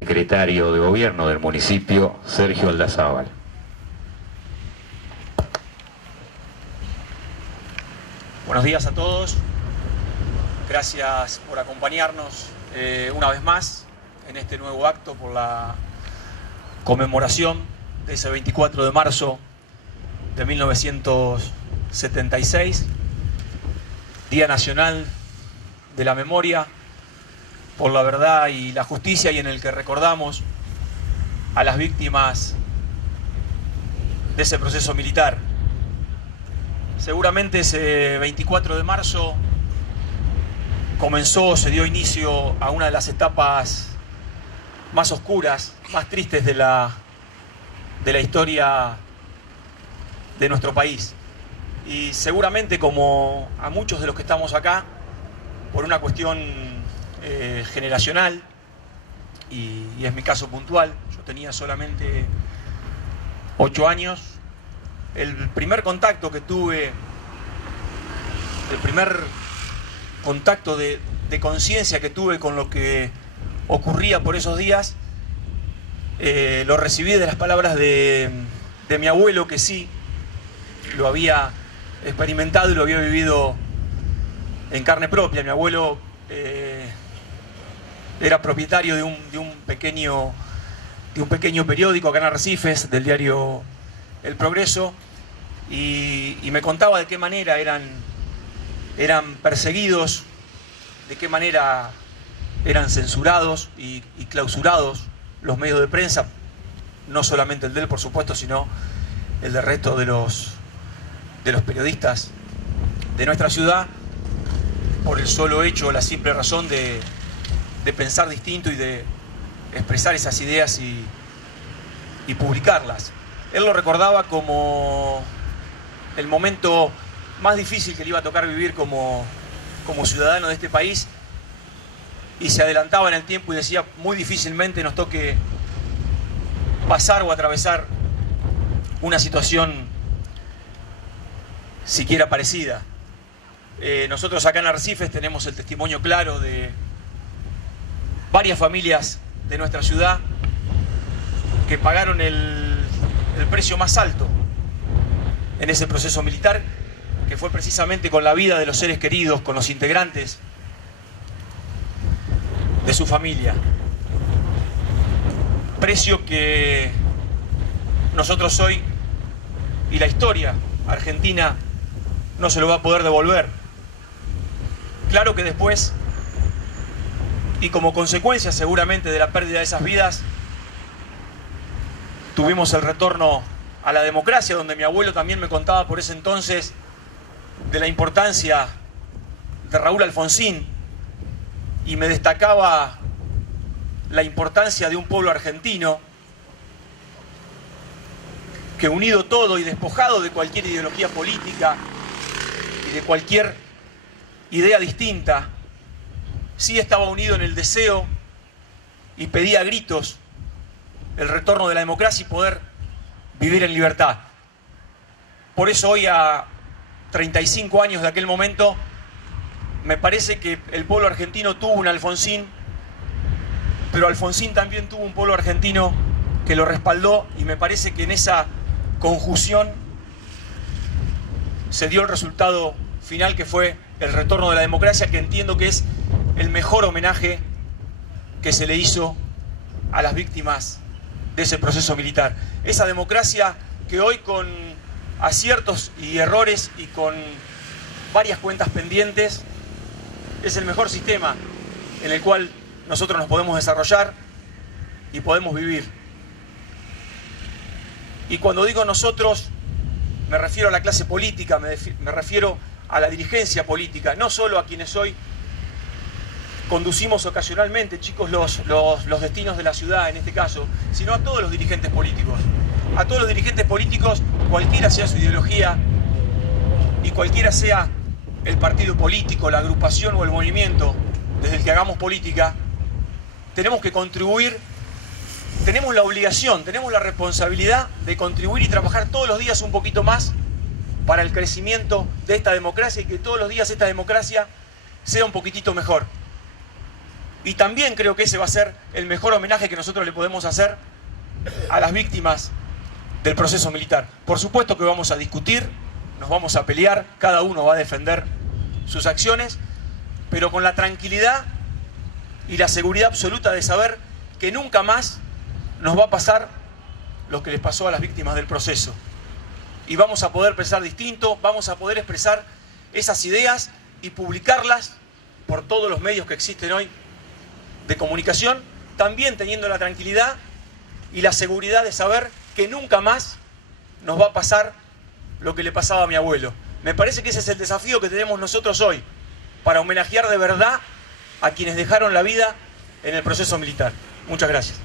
Secretario de Gobierno del municipio, Sergio Aldazábal. Buenos días a todos. Gracias por acompañarnos una vez más en este nuevo acto por la conmemoración de ese 24 de marzo de 1976, Día Nacional de la Memoria por la Verdad y la Justicia, y en el que recordamos a las víctimas de ese proceso militar. Seguramente ese 24 de marzo se dio inicio a una de las etapas más oscuras, más tristes de la historia de nuestro país. Y seguramente, como a muchos de los que estamos acá, por una cuestión generacional, y es mi caso puntual, yo tenía solamente 8 años, el primer contacto que tuve, el primer contacto de conciencia que tuve con lo que ocurría por esos días, lo recibí de las palabras de mi abuelo, que sí lo había experimentado y lo había vivido en carne propia. Mi abuelo era propietario de un pequeño periódico acá en Arrecifes, del diario El Progreso, y me contaba de qué manera eran perseguidos, de qué manera eran censurados y clausurados los medios de prensa, no solamente el de él, por supuesto, sino el del resto de los periodistas de nuestra ciudad, por el solo hecho, la simple razón de pensar distinto y de expresar esas ideas y publicarlas. Él lo recordaba como el momento más difícil que le iba a tocar vivir como ciudadano de este país, y se adelantaba en el tiempo y decía: muy difícilmente nos toque pasar o atravesar una situación siquiera parecida. Nosotros acá en Arrecifes tenemos el testimonio claro de varias familias de nuestra ciudad que pagaron el precio más alto en ese proceso militar, que fue precisamente con la vida de los seres queridos, con los integrantes de su familia. Precio que nosotros hoy, y la historia argentina, no se lo va a poder devolver. Claro que después, y como consecuencia seguramente de la pérdida de esas vidas, tuvimos el retorno a la democracia, donde mi abuelo también me contaba por ese entonces de la importancia de Raúl Alfonsín, y me destacaba la importancia de un pueblo argentino que, unido todo y despojado de cualquier ideología política y de cualquier idea distinta, sí estaba unido en el deseo y pedía a gritos el retorno de la democracia y poder vivir en libertad. Por eso hoy, a 35 años de aquel momento, me parece que el pueblo argentino tuvo un Alfonsín, pero Alfonsín también tuvo un pueblo argentino que lo respaldó, y me parece que en esa conjunción se dio el resultado final, que fue el retorno de la democracia, que entiendo que es el mejor homenaje que se le hizo a las víctimas de ese proceso militar. Esa democracia que hoy, con aciertos y errores y con varias cuentas pendientes, es el mejor sistema en el cual nosotros nos podemos desarrollar y podemos vivir. Y cuando digo nosotros, me refiero a la clase política, me refiero a la dirigencia política, no solo a quienes hoy conducimos ocasionalmente, chicos, los destinos de la ciudad en este caso, sino a todos los dirigentes políticos. A todos los dirigentes políticos, cualquiera sea su ideología y cualquiera sea el partido político, la agrupación o el movimiento desde el que hagamos política, tenemos que contribuir, tenemos la obligación, tenemos la responsabilidad de contribuir y trabajar todos los días un poquito más para el crecimiento de esta democracia, y que todos los días esta democracia sea un poquitito mejor. Y también creo que ese va a ser el mejor homenaje que nosotros le podemos hacer a las víctimas del proceso militar. Por supuesto que vamos a discutir, nos vamos a pelear, cada uno va a defender sus acciones, pero con la tranquilidad y la seguridad absoluta de saber que nunca más nos va a pasar lo que les pasó a las víctimas del proceso. Y vamos a poder pensar distinto, vamos a poder expresar esas ideas y publicarlas por todos los medios que existen hoy de comunicación, también teniendo la tranquilidad y la seguridad de saber que nunca más nos va a pasar lo que le pasaba a mi abuelo. Me parece que ese es el desafío que tenemos nosotros hoy, para homenajear de verdad a quienes dejaron la vida en el proceso militar. Muchas gracias.